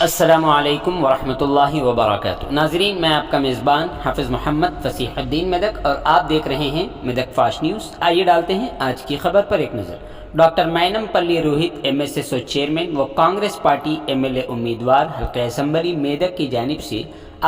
السلام ورحمۃ اللہ وبرکاتہ۔ ناظرین، میں آپ کا میزبان حافظ محمد فصیح الدین مدک اور آپ دیکھ رہے ہیں مدک فاسٹ نیوز۔ آئیے ڈالتے ہیں آج کی خبر پر ایک نظر۔ ڈاکٹر مینم پلی روہت MSSO چیئرمین و کانگریس پارٹی MLA امیدوار حلقہ اسمبلی میدک کی جانب سے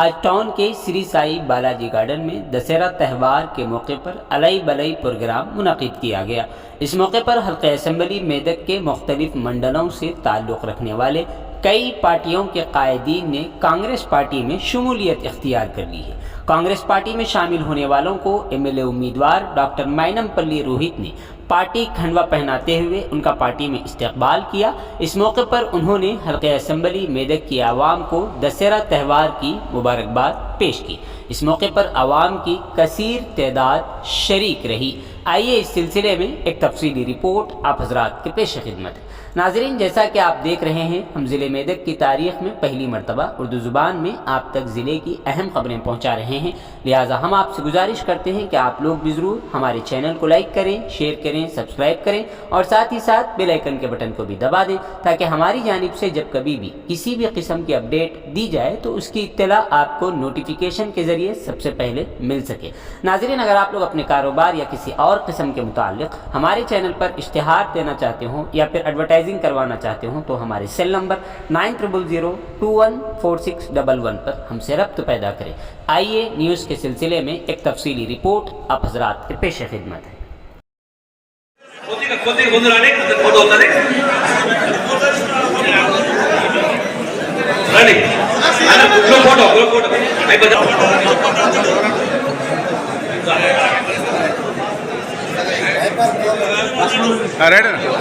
آج ٹاؤن کے سری سائی بالاجی گارڈن میں دسہرہ تہوار کے موقع پر الائی بلائی پروگرام منعقد کیا گیا۔ اس موقع پر حلقہ اسمبلی میدک کے مختلف منڈلوں سے تعلق رکھنے والے کئی پارٹیوں کے قائدین نے کانگریس پارٹی میں شمولیت اختیار کر لی ہے۔ کانگریس پارٹی میں شامل ہونے والوں کو MLA امیدوار ڈاکٹر مینم پلی روہت نے پارٹی کھنڈوا پہناتے ہوئے ان کا پارٹی میں استقبال کیا۔ اس موقع پر انہوں نے حلقہ اسمبلی میدک کی عوام کو دسہرہ تہوار کی مبارکباد پیش کی۔ اس موقع پر عوام کی کثیر تعداد شریک رہی۔ آئیے اس سلسلے میں ایک تفصیلی رپورٹ آپ حضرات کے پیش خدمت ہے۔ ناظرین، جیسا کہ آپ دیکھ رہے ہیں، ہم ضلع میدک کی تاریخ میں پہلی مرتبہ اردو زبان میں آپ تک ضلع کی اہم خبریں پہنچا رہے ہیں، لہٰذا ہم آپ سے گزارش کرتے ہیں کہ آپ لوگ بھی ضرور ہمارے چینل کو لائک کریں، شیئر کریں، سبسکرائب کریں اور ساتھ ہی ساتھ بیل آئیکن کے بٹن کو بھی دبا دیں تاکہ ہماری جانب سے جب کبھی بھی کسی بھی قسم کی اپڈیٹ دی جائے تو اس کی اطلاع آپ کو نوٹیفیکیشن کے ذریعے سب سے پہلے مل سکے۔ ناظرین، اگر آپ لوگ اپنے کاروبار یا کسی اور قسم کے متعلق ہمارے چینل پر اشتہار دینا چاہتے ہوں یا پھر ایڈورٹائزنگ کروانا چاہتے ہوں تو ہمارے سیل نمبر 9000214611 پر ہم سے رابطہ پیدا کریں۔ آئیے نیوز کے سلسلے میں ایک تفصیلی رپورٹ آپ حضرات کے پیش خدمت ہے۔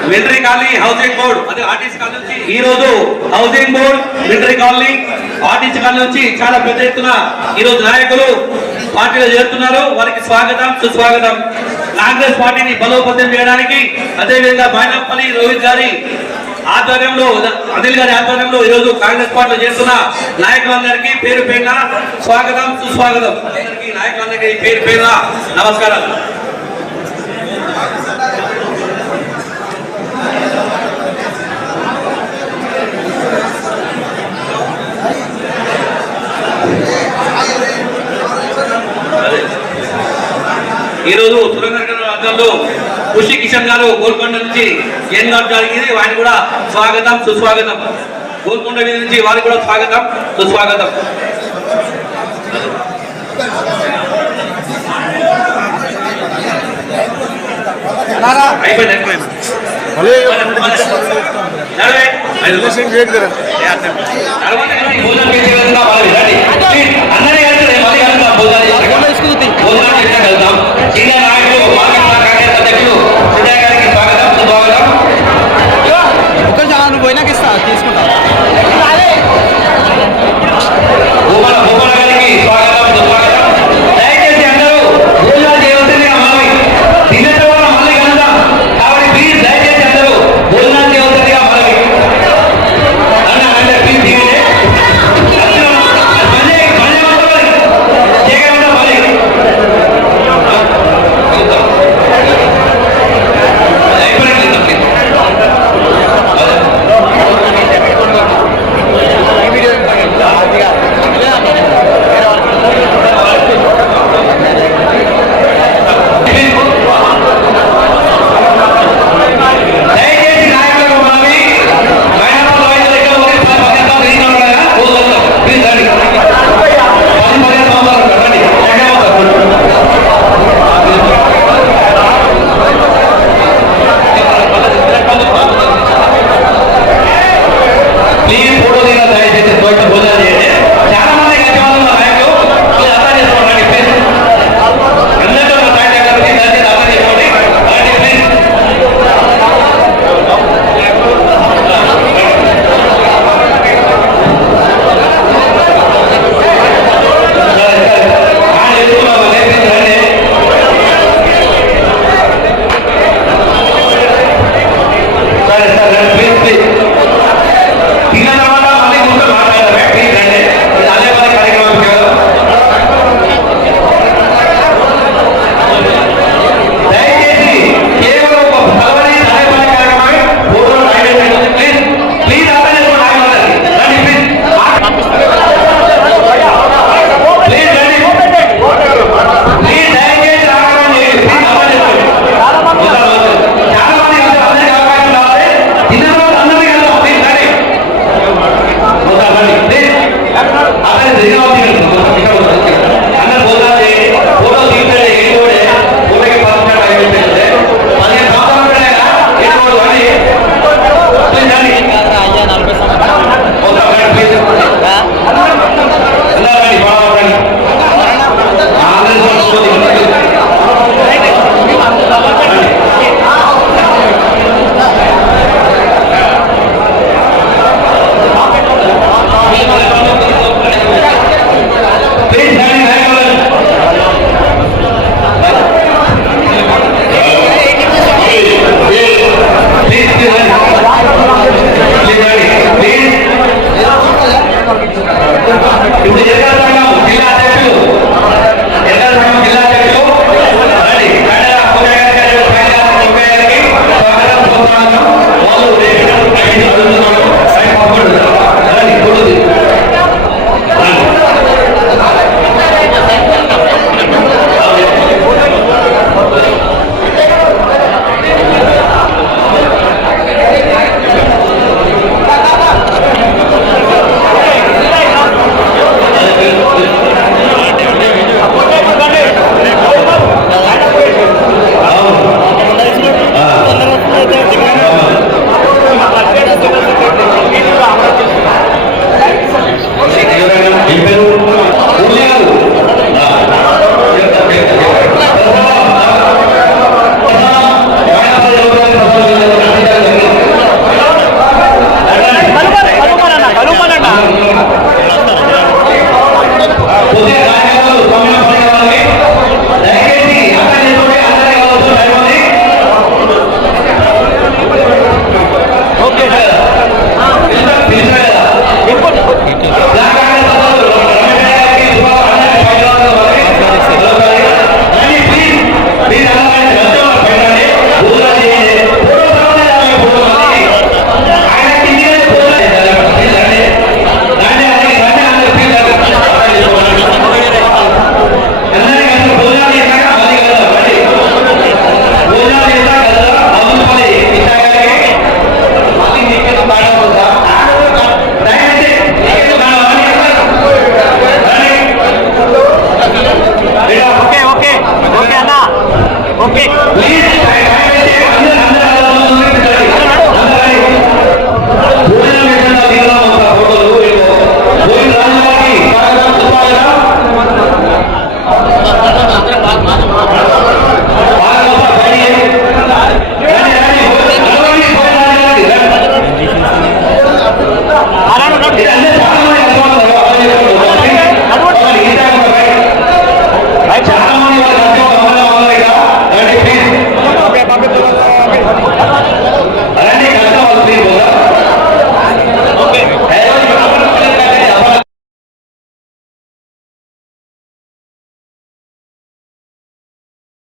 Military colony housing board అదే RTC colony నుంచి ఈ రోజు housing board military colony RTC colony నుంచి చాలా పెద్ద ఎత్తున ఈ రోజు నాయకులు పార్టీలో చేరుతున్నారు। వారికి స్వాగతం సుస్వాగతం। కాంగ్రెస్ పార్టీని బలోపేతం చేయడానికి అదేవిధంగా మైనంపల్లి రోహిత్ గారి ఆధ్వర్యంలో అనిల్ గారి ఆధ్వర్యంలో ఈ రోజు కాంగ్రెస్ పార్టీలో చేస్తున్న నాయకులందరికీ పేరు పేరున స్వాగతం సుస్వాగతం। నాయకులందరికీ పేరు పేరున నమస్కారాలు। ఈ రోజు సురేంద్రనగర్లో ఖుషి కిషన్ గారు గోల్కొండ నుంచి ఎన్ గారు జరిగింది, వారికి కూడా స్వాగతం సుస్వాగతం। గోల్కొండ మీద నుంచి వారికి కూడా స్వాగతం సుస్వాగతం। అయిపోయింది।